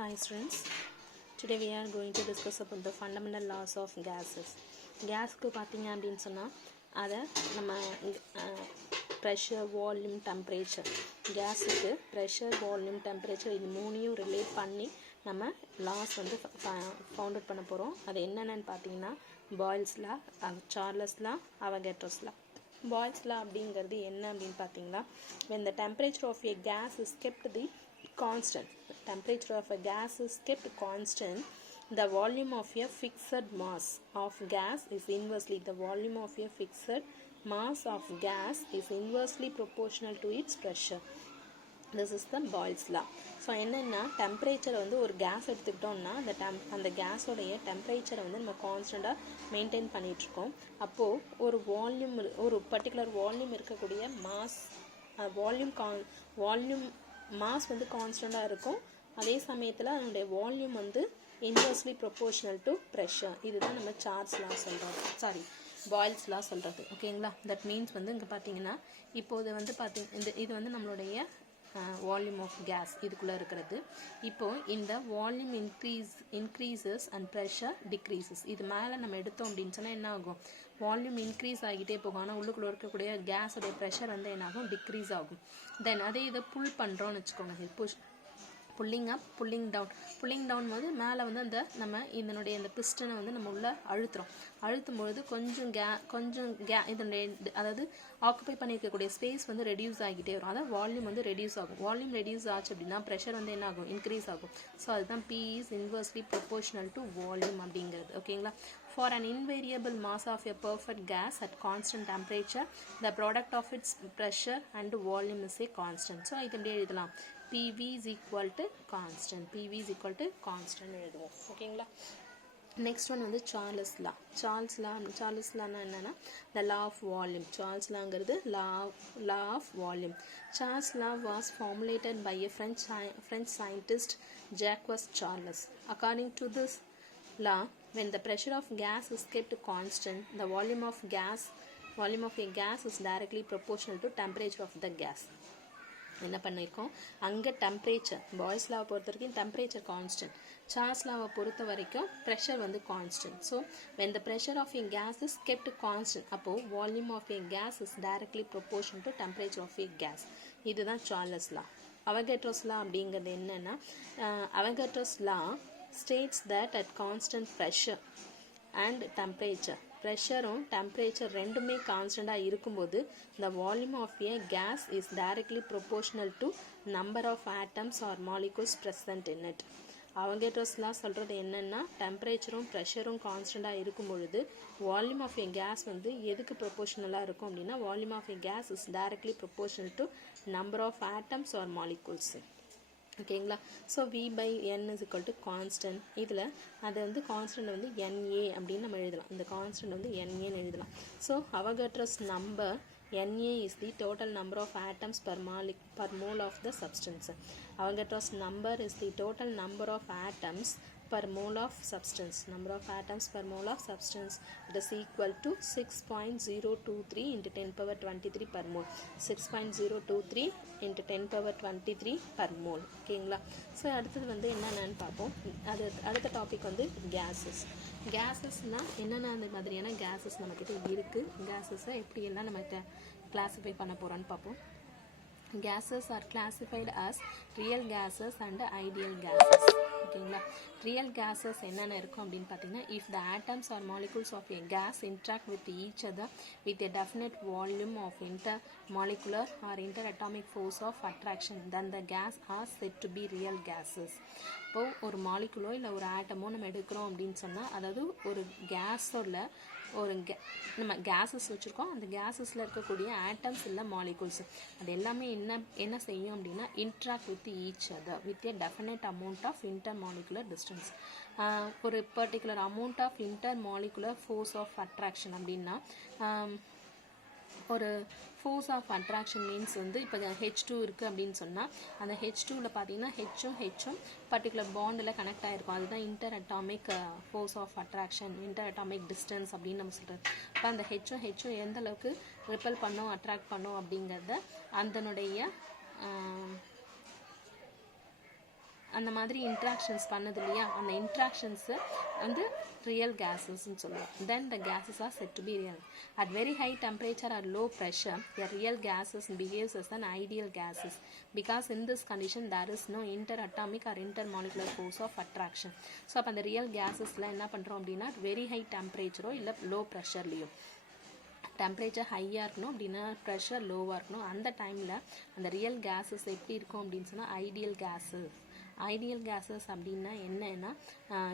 Hi students, today we are going to discuss about the fundamental laws of gases. Gasக்கு பார்த்தீங்க அப்படின்னு சொன்னால் அதை நம்ம ப்ரெஷர், வால்யூம், டெம்பரேச்சர். கேஸுக்கு ப்ரெஷர், வால்யூம், டெம்பரேச்சர் இது மூணையும் ரிலேட் பண்ணி நம்ம லாஸ் வந்து ஃபவுண்ட் பண்ண போகிறோம். அது என்னென்னு பார்த்தீங்கன்னா Boyle's law, Charles law, Avogadro's law. Boyle's law அப்படிங்கிறது என்ன அப்படின்னு பார்த்தீங்கன்னா, when the temperature of a gas is kept the constant, temperature of a gas is kept constant, the volume of a fixed mass of gas is inversely, the volume of a fixed mass of gas is inversely proportional to its pressure. This is the Boyle's law. So என்னென்னா temperature வந்து ஒரு case எடுத்துக்கிட்டோம்னா அந்த கேஸோடைய டெம்பரேச்சரை வந்து நம்ம கான்ஸ்டண்ட்டாக maintain பண்ணிகிட்ருக்கோம். அப்போது ஒரு பர்டிகுலர் வால்யூம் இருக்கக்கூடிய வால்யூம் மாஸ் வந்து கான்ஸ்டண்ட்டாக இருக்கும். அதே சமயத்தில் அதனுடைய வால்யூம் வந்து இன்வெர்ஸ்லி ப்ரொபோர்ஷனல் டு ப்ரெஷர். இதுதான் நம்ம பாயில்ஸ் லா சொல்கிறது. ஓகேங்களா? தட் மீன்ஸ் வந்து இங்கே பார்த்தீங்கன்னா இப்போது வந்து இது வந்து நம்மளுடைய வால்யூம் ஆஃப் கேஸ் இதுக்குள்ளே இருக்கிறது. இப்போது இந்த volume increases and pressure decreases. இது மேலே நம்ம எடுத்தோம் அப்படின்னு சொன்னால் என்ன ஆகும்? வால்யூம் இன்க்ரீஸ் ஆகிட்டே போகும். ஆனால் உள்ளுக்குள்ளே இருக்கக்கூடிய கேஸோடைய ப்ரெஷர் வந்து என்ன ஆகும்? டிக்ரீஸ் ஆகும். தென் அதே இதை புல் பண்ணுறோன்னு வச்சுக்கோங்க. புல்லிங் அப், புல்லிங் டவுன் போது மேலே வந்து நம்ம இதனுடைய இந்த பிஸ்டனை வந்து நம்ம உள்ளே அழுத்தும் பொழுது கொஞ்சம் இதனுடைய அதாவது ஆக்குபை பண்ணியிருக்கக்கூடிய ஸ்பேஸ் வந்து ரெடியூஸ் ஆகிட்டே வரும். அதாவது வால்யூம் வந்து ரெடியூஸ் ஆகும். வால்யூம் ரெடியூஸ் ஆச்சு அப்படின்னா ப்ரெஷர் வந்து என்ன ஆகும்? இன்க்ரீஸ் ஆகும். ஸோ அதுதான் P is inversely proportional to volume அப்படிங்கிறது. ஓகேங்களா? For an invariable mass of a perfect gas at constant temperature, the product of its pressure and volume is a constant. So இது எப்படி எழுதலாம்? PV is equal to constant. PV is equal to constant எழுதுவோம். ஓகேங்களா? Next one வந்து Charles லானா என்னன்னா the law of volume. Charles லாங்கிறது law of volume. Charles' law was formulated by a French scientist Jacques Charles. According to this law, when the pressure of gas is kept constant, the volume of a gas is directly proportional to temperature of the gas. என்ன பண்ணியிருக்கோம்? அங்கே temperature, boys லாவை பொறுத்த வரைக்கும் temperature constant, Charles லாவை பொறுத்த வரைக்கும் pressure வந்து constant. So when the pressure of a gas is kept constant, அப்போது volume of a gas is directly proportional to temperature of a gas. இதுதான் சார்லஸ் லா. அவகேட்ரோஸ் லா அப்படிங்கிறது என்னென்னா, Avogadro's law states that at constant pressure and temperature, ப்ரெஷரும் temperature ரெண்டுமே கான்ஸ்டண்ட்டாக இருக்கும்போது the volume of a gas is directly proportional to number of atoms or molecules present in it. Avogadro's law சொல்கிறது என்னென்னா, டெம்பரேச்சரும் ப்ரெஷரும் கான்ஸ்டண்ட்டாக இருக்கும் பொழுது வால்யூம் ஆஃப் a gas வந்து எதுக்கு ப்ரொபோர்ஷனலாக இருக்கும் அப்படின்னா, volume of a gas is directly proportional to number of atoms or molecules. ஓகேங்களா? So V by N is equal to constant. இதில் அதை வந்து கான்ஸ்டன்ட் வந்து NA அப்படின்னு நம்ம எழுதலாம். இந்த கான்ஸ்டன்ட் வந்து NAன்னு எழுதலாம். So Avogadro's number NA is the total number of atoms per mole of the substance. Avogadro's number is the total number of atoms per mole of substance. Number of atoms per mole of substance, it is equal to 6.023 into 10 power 23 per mole. 6.023 into 10 power 23 per mole. ஓகேங்களா? So அடுத்தது வந்து என்னென்னு பார்ப்போம். அடுத்த topic வந்து கேஸஸ்னால் என்னென்ன அந்த மாதிரியான கேஸஸ் நம்மக்கிட்ட இருக்குது, கேஸஸை எப்படி எல்லாம் நம்ம கிளாஸிஃபை பண்ண போகிறோன்னு பார்ப்போம். Gases are classified as real gases and ideal gases. ஓகேங்களா? ரியல் கேஸஸ் என்னென்ன இருக்கும் அப்படின்னு பார்த்தீங்கன்னா, if the atoms or molecules of a gas interact with each other with a definite volume of intermolecular or interatomic force of attraction, then the gas are said to be real gases. இப்போது ஒரு மாலிகுலோ இல்லை ஒரு ஆட்டமோ நம்ம எடுக்கிறோம் அப்படின்னு சொன்னால், அதாவது ஒரு கேஸோட நம்ம கேஸஸ் வச்சுருக்கோம். அந்த கேஸஸில் இருக்கக்கூடிய ஆட்டம்ஸ் இல்லை மாலிகுல்ஸ் அது எல்லாமே என்ன செய்யும் அப்படின்னா, interact with each other with a definite amount of intermolecular distance. ஒரு particular amount of intermolecular force of attraction அப்படின்னா, ஒரு ஃபோர்ஸ் ஆஃப் அட்ராக்ஷன் மீன்ஸ் வந்து இப்போ H2 இருக்குது அப்படின்னு சொன்னால், அந்த H2வில் பார்த்தீங்கன்னா ஹெச்சும் பர்டிகுலர் பாண்டில் கனெக்ட் ஆகிருக்கும். அதுதான் interatomic force of attraction, interatomic distance அப்படின்னு நம்ம சொல்கிறது. இப்போ அந்த ஹெச்சும் எந்த அளவுக்கு ரிப்பல் பண்ணோம், அட்ராக்ட் பண்ணோம் அப்படிங்கிறத அந்த மாதிரி இன்ட்ராக்ஷன்ஸ் பண்ணுது இல்லையா, அந்த இன்ட்ராக்ஷன்ஸை வந்து real gases ன்னு சொல்லுவோம். Then the gases are said to be real. At very high temperature or low pressure, a real gases behaves as an ideal gases because in this condition there is no interatomic or intermolecular force of attraction. So அப்போ அந்த real கேஸஸ்லாம் என்ன பண்ணுறோம் அப்படின்னா very high டெம்பரேச்சரோ இல்லை low ப்ரெஷர்லேயோ, temperature ஹையாக இருக்கணும் அப்படின்னா pressure லோவாக இருக்கணும், அந்த டைமில் அந்த ரியல் கேஸஸ் எப்படி இருக்கும் அப்படின்னு சொன்னால் ஐடியல் கேஸஸ். ஐடியல் கேஸஸ் அப்படின்னா என்னன்னா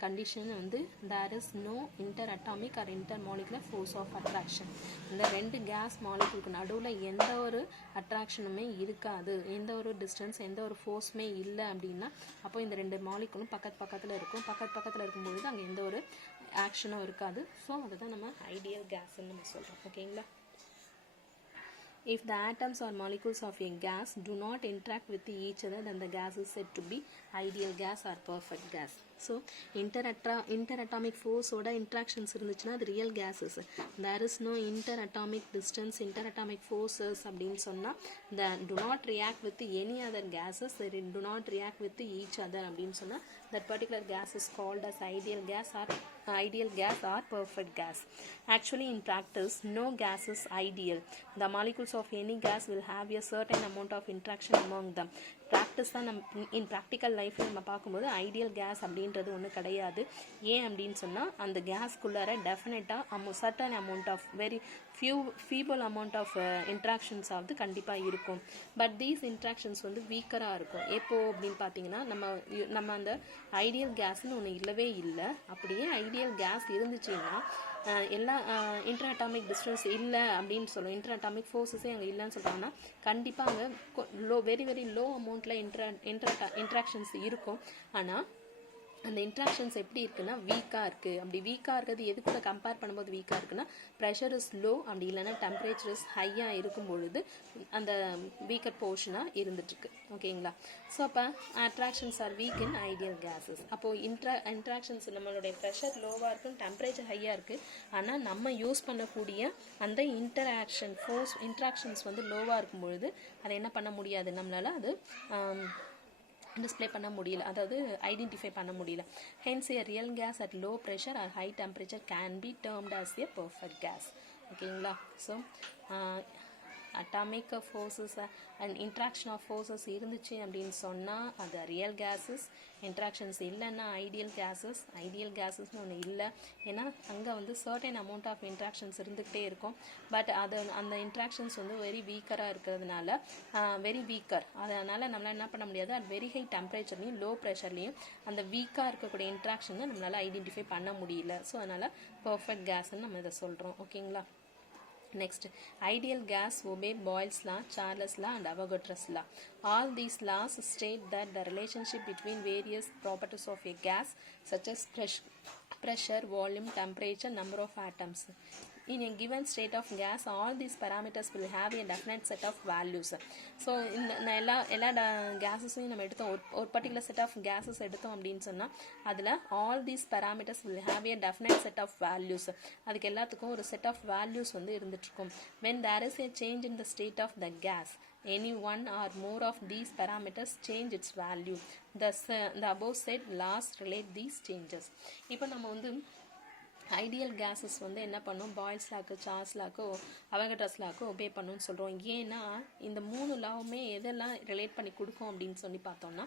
கண்டிஷன் வந்து there is no interatomic or intermolecular force of attraction. இந்த ரெண்டு கேஸ் மாலிகுலுக்கு நடுவில் எந்த ஒரு அட்ராக்ஷனுமே இருக்காது, எந்த ஒரு டிஸ்டன்ஸ் எந்த ஒரு ஃபோர்ஸுமே இல்லை அப்படின்னா அப்போ இந்த ரெண்டு மாலிகுலும் பக்கத்தில் இருக்கும். பக்கத்தில் இருக்கும்பொழுது அங்கே எந்த ஒரு ஆக்ஷனும் இருக்காது. ஸோ அதுதான் நம்ம ஐடியல் கேஸ்ன்னு நம்ம சொல்கிறோம். ஓகேங்களா? If the atoms or molecules of a gas do not interact with each other, then the gas is said to be ideal gas or perfect gas. So interatomic force oda interactions irundhuchuna அது real gases. There is no interatomic distance, interatomic forces அப்படினு சொன்னா that do not react with any other gases, they do not react with each other அப்படினு சொன்னா that particular gas is called as ideal gas or perfect gas. Actually in practice no gas is ideal. The molecules of any gas will have a certain amount of interaction among them. Practice தான் இன் practical லைஃப்பில் நம்ம பார்க்கும்போது ideal case அப்படின்றது ஒன்றும் கிடையாது. ஏன் அப்படின்னு சொன்னால் அந்த கேஸ்க்குள்ளார டெஃபினட்டாக certain amount of very feeble amount of interactions ஆகுது கண்டிப்பாக இருக்கும். பட் தீஸ் இன்ட்ராக்ஷன்ஸ் வந்து வீக்கராக இருக்கும். எப்போ அப்படின்னு பார்த்தீங்கன்னா நம்ம அந்த ஐடியல் கேஸ்ன்னு ஒன்று இல்லவே இல்லை. அப்படியே ஐடியல் கேஸ் இருந்துச்சுன்னா எல்லா இன்டர் அட்டாமிக் டிஸ்டன்ஸ் இல்லை அப்படின்னு சொல்லுவோம், இன்டர் அட்டாமிக் ஃபோர்ஸஸே அங்கே இல்லைன்னு சொல்கிறாங்கன்னா கண்டிப்பாக அங்கே வெரி வெரி லோ அமௌண்ட்டில் இன்ட்ராக்ஷன்ஸ் இருக்கும். ஆனால் அந்த இன்ட்ராக்ஷன்ஸ் எப்படி இருக்குன்னா வீக்காக இருக்குது. அப்படி வீக்காக இருக்கிறது எது கூட கம்பேர் பண்ணும்போது வீக்காக இருக்குன்னா ப்ரெஷர் இஸ் லோ, அப்படி இல்லைன்னா டெம்பரேச்சர் இஸ் ஹையாக இருக்கும் பொழுது அந்த வீக்கர் போர்ஷனாக இருந்துட்டுருக்கு. ஓகேங்களா? ஸோ அப்போ attractions are weak in ideal gases. அப்போது இன்ட்ராக்ஷன்ஸ் நம்மளுடைய ப்ரெஷர் லோவாக இருக்கும், டெம்பரேச்சர் ஹையாக இருக்குது, ஆனால் நம்ம யூஸ் பண்ணக்கூடிய அந்த இன்ட்ராக்ஷன்ஸ் வந்து லோவாக இருக்கும் பொழுது அதை என்ன பண்ண முடியாது, நம்மளால் அது டிஸ்பிளே பண்ண முடியல, அதாவது ஐடென்டிஃபை பண்ண முடியல. Hence a real gas at low pressure or high temperature can be termed as a perfect gas. ஓகேங்களா? So atomic forces and interaction of forces இருந்துச்சு அப்படின்னு சொன்னால் அது ரியல் கேஸஸ். இன்ட்ராக்ஷன்ஸ் இல்லைன்னா ஐடியல் கேஸஸ்னு ஒன்று இல்லை. ஏன்னா அங்கே வந்து சர்டன் அமௌண்ட் ஆஃப் இன்ட்ராக்ஷன்ஸ் இருந்துகிட்டே இருக்கும். பட் அந்த இன்ட்ராக்ஷன்ஸ் வந்து வெரி வீக்கராக இருக்கிறதுனால அதனால் நம்மளால் என்ன பண்ண முடியாது, அட் வெரி ஹை டெம்பரேச்சர்லையும் லோ ப்ரெஷர்லையும் அந்த வீக்காக இருக்கக்கூடிய இன்ட்ராக்ஷனை நம்மளால் ஐடென்டிஃபை பண்ண முடியல. ஸோ அதனால் பர்ஃபெக்ட் கேஸ்ன்னு நம்ம இதை சொல்கிறோம். ஓகேங்களா? Next, ideal gas obey Boyle's law, Charles' law and Avogadro's law. All these laws state that the relationship between various properties of a gas such as pressure, volume, temperature, number of atoms. In a given state of gas, all these parameters will have a definite set of values. So இந்த எல்லா கேஸஸையும் நம்ம எடுத்தோம், ஒரு particular set of gases எடுத்தோம் அப்படின்னு சொன்னால் அதில் all these parameters will have a definite set of values. அதுக்கு எல்லாத்துக்கும் ஒரு செட் ஆஃப் வேல்யூஸ் வந்து இருந்துகிட்ருக்கும். When there is a change in the state of the gas, any one or more of these parameters change its value. The above said laws relate these changes. இப்போ நம்ம வந்து ideal gases வந்து என்ன பண்ணும், boils lock, Charles லாக்கோ, அவகட்ராஸ் லாக்கோ obey பண்ணணும்னு சொல்கிறோம். ஏன்னா இந்த 3 லாவுமே எதெல்லாம் ரிலேட் பண்ணி கொடுக்கும் அப்படின்னு சொல்லி பார்த்தோம்னா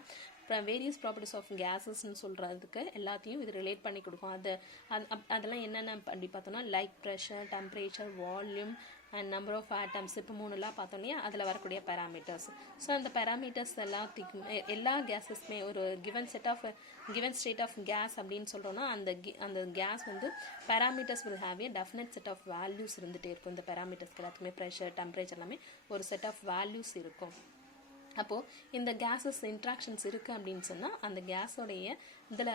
வேரியஸ் ப்ராப்பர்ட்டிஸ் ஆஃப் கேஸஸ்ன்னு சொல்கிறதுக்கு எல்லாத்தையும் இது ரிலேட் பண்ணி கொடுக்கும். அதெல்லாம் என்னென்ன அப்படி பார்த்தோம்னா like pressure, temperature, volume and number of atoms. இப்போ 3 பார்த்தோம் இல்லையா, அதில் வரக்கூடிய பேராமீட்டர்ஸ். ஸோ அந்த பேராமீட்டர்ஸ் எல்லா கேஸஸ்மே ஒரு கிவன் ஸ்டேட் ஆஃப் கேஸ் அப்படின்னு சொல்கிறோன்னா அந்த கேஸ் வந்து parameters will have a definite set of values இருந்துகிட்டே இருக்கும். இந்த பேராமீட்டர்ஸ்க்கு எல்லாத்துக்குமே ப்ரெஷர், டெம்பரேச்சர் எல்லாமே ஒரு செட் ஆஃப் வேல்யூஸ் இருக்கும். அப்போது இந்த கேஸஸ் இன்ட்ராக்ஷன்ஸ் இருக்குது அப்படின்னு சொன்னால் அந்த கேஸோடைய இதில்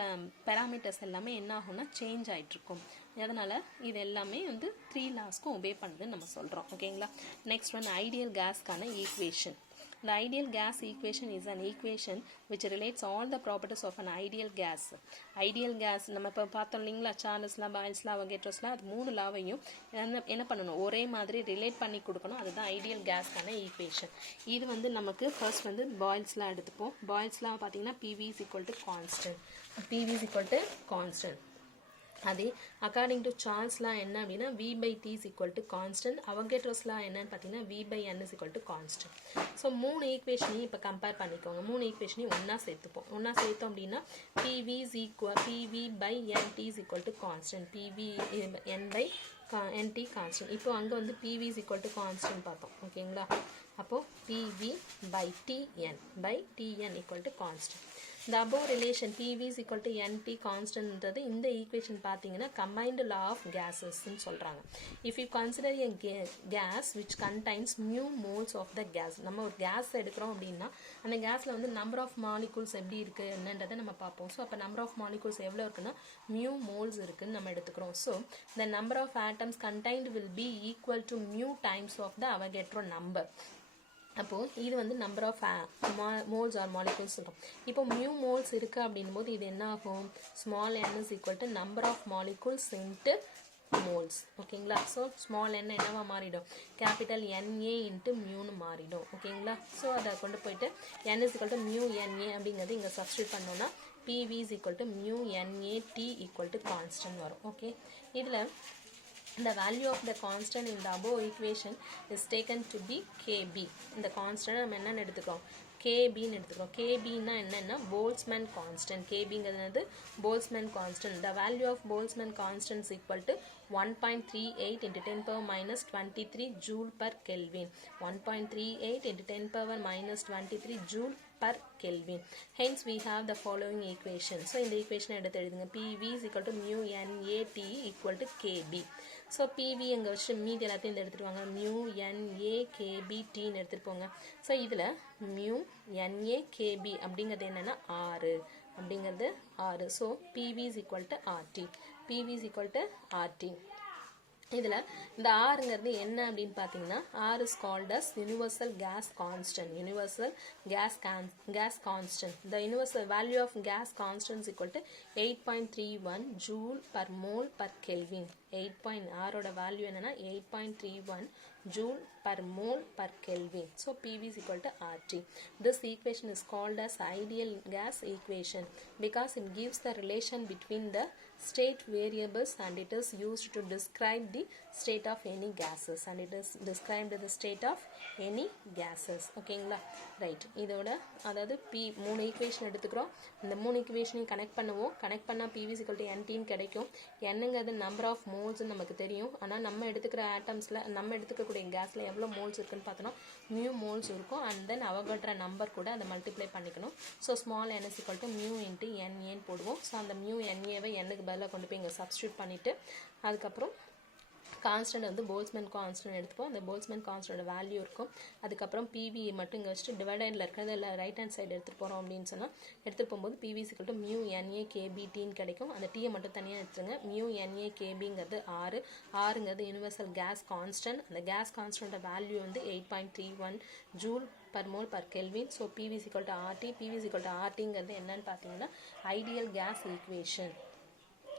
பேராமீட்டர்ஸ் எல்லாமே என்ன ஆகும்னா சேஞ்ச் ஆகிட்ருக்கும். அதனால் இது எல்லாமே வந்து 3 லாஸ்க்கும் ஒபே பண்ணுதுன்னு நம்ம சொல்கிறோம். ஓகேங்களா? நெக்ஸ்ட் ஒன் ஐடியல் கேஸ்க்கான equation. The ideal gas equation is an equation which relates all the properties of an ideal gas. Ideal gas நம்ம இப்போ பார்த்தோம் இல்லைங்களா, சார்லஸ்லாம் பாயில்ஸ்லாம் அவகேட்ரோஸ்லாம், அது 3 லாவையும் என்ன பண்ணணும், ஒரே மாதிரி ரிலேட் பண்ணி கொடுக்கணும். அதுதான் ஐடியல் கேஸ்க்கான ஈக்குவேஷன். இது வந்து நமக்கு ஃபர்ஸ்ட் வந்து பாயில்ஸ்லாம் எடுத்துப்போம். பாயில்ஸ்லாம் பார்த்தீங்கன்னா PV is equal to constant. PV is equal to constant. அதே அக்கார்டிங் டு சார்ல்ஸ்லாம் என்ன அப்படின்னா V/T is equal to constant. அவகேட்ரோஸ்லாம் என்னன்னு பார்த்தீங்கன்னா V/N is equal to constant. So 3 ஈக்குவேஷனையும் இப்போ கம்பேர் பண்ணிக்கோங்க. 3 ஈக்குவேஷனையும் ஒன்றா சேர்த்துப்போம். ஒன்றா சேர்த்தோம் அப்படின்னா PV/NT is equal to constant. PV/N/NT constant. இப்போ அங்கே வந்து PV is equal to constant பார்த்தோம். ஓகேங்களா? அப்போது PV/TN equal to constant. The above relation PV is equal to NT constant இந்த ஈக்குவேஷன் பார்த்தீங்கன்னா combined law of gases ன்னு சொல்கிறாங்க. If you consider a gas which contains mu moles of the gas, நம்ம ஒரு case எடுக்கிறோம் அப்படின்னா அந்த கேஸில் வந்து நம்பர் ஆஃப் மாலிகூல்ஸ் எப்படி இருக்குது என்னன்றதை நம்ம பார்ப்போம். ஸோ அப்போ நம்பர் ஆஃப் மாலிகூல்ஸ் எவ்வளோ இருக்குன்னா mu moles இருக்குன்னு நம்ம எடுத்துக்கிறோம். So the number of atoms contained will be equal to mu times of the Avogadro number. அப்போது இது வந்து number of moles or molecules இருக்கும். இப்போ மியூ மோல்ஸ் இருக்குது அப்படின்னும் போது இது என்ன ஆகும், small n is equal to number of molecules into moles. ஓகேங்களா? ஸோ ஸ்மால் n என்னவா மாறிடும், கேபிட்டல் NA இன்ட்டு மியூன்னு மாறிடும். ஓகேங்களா? ஸோ அதை கொண்டு போயிட்டு n is equal to mu NA அப்படிங்கிறது இங்கே சப்ஸ்டியூட் பண்ணோன்னா PV is equal to mu NAT equal to constant வரும். ஓகே, இதில் the value of the constant in the above equation is taken to be Kb. இந்த constant நம்ம என்னன்னு எடுத்துக்கிறோம், KB ன்னு எடுத்துக்கிறோம். KB னா என்னன்னா Boltzmann constant. KB ங்கிறது Boltzmann constant. The value of Boltzmann constant is equal to 1.38 into 10 power minus 23 joule per Kelvin. 1.38 into 10 power minus 23 joule per Kelvin. Hence we have the following equation. So இந்த equation எடுத்து எழுதுங்க. PV is equal to mu NAT equal to KB. So PV எங்கே வச்சு மீதி எல்லாத்தையும் இந்த எடுத்துகிட்டு வாங்க, mu NA KB Tன்னு எடுத்துகிட்டு போங்க. ஸோ இதில் mu NA KB அப்படிங்கிறது என்னென்னா 6 அப்படிங்கிறது 6. So PV is equal to RT. PV is equal to RT. இதில் இந்த ஆறுங்கிறது என்ன அப்படின்னு பார்த்தீங்கன்னா R is called as universal gas constant. Universal gas constant. The universal value of gas constant is equal to 8.31 joule per mole per Kelvin. ஆரோட value என்னன்னா 8.31 joule per mole per Kelvin. So PV is equal to RT. This equation is called as ideal gas equation because it gives the relation between the state variables and it is used to describe the state of any gases and it is described the state of any gases. ஓகேங்களா? Right, இதோட அதாவது 3 equation எடுத்துக்கிறோம். இந்த 3 ஈக்குவேஷனையும் connect பண்ணுவோம். Connect பண்ணால் PV is equal to NTன்னு கிடைக்கும். என்னங்கிறது number of மோல்ஸ்ன்னு நமக்கு தெரியும். ஆனால் நம்ம எடுத்துக்கிற ஆட்டம்ஸில் நம்ம எடுத்துக்கக்கூடிய கேஸில் எவ்வளோ மோல்ஸ் இருக்குன்னு பார்த்தோன்னா மியூ மோல்ஸ் இருக்கும். அண்ட் தென் அவகட்ற நம்பர் கூட அதை மல்டிப்ளை பண்ணிக்கணும். So small n is equal to mu into NAன்னு போடுவோம். ஸோ அந்த மியூ NAவை n-க்கு பதிலாக கொண்டு போய் இங்கே சப்ஸ்டியூட் பண்ணிவிட்டு அதுக்கப்புறம் கான்ஸ்டன்ட் வந்து போல்ஸ்மேன் கான்ஸ்டன்ட் எடுத்துப்போம். அந்த போல்ஸ்மேன் கான்ஸ்டன்ட் வேல்யூ இருக்கும். அதுக்கப்புறம் PV மட்டும் இங்கே வச்சுட்டு டிவைடரில் இருக்கிறது இல்லை ரைட் ஹேண்ட் சைடு எடுத்துகிட்டு போகிறோம் அப்படின்னு சொன்னால் எடுத்துகிட்டு போகும்போது PV is equal to mu NA KB Tன்னு கிடைக்கும். அந்த டீயை மட்டும் தனியாக எடுத்துருங்க. mu NA KBங்கிறது 6ங்கிறது யூனிவர்சல் கேஸ் கான்ஸ்டன்ட். அந்த கேஸ் கான்ஸ்டன்ட் வேல்யூ வந்து 8.31 joule per mole per Kelvin. So PV is equal to RT. PV is equal to RTங்கிறது என்னன்னு பார்த்தீங்கன்னா ஐடியல் கேஸ் ஈக்குவேஷன்.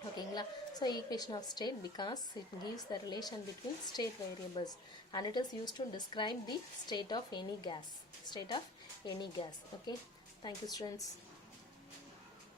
ஓகேங்களா? So equation of state because it gives the relation between state variables and it is used to describe the state of any gas. Okay, thank you students.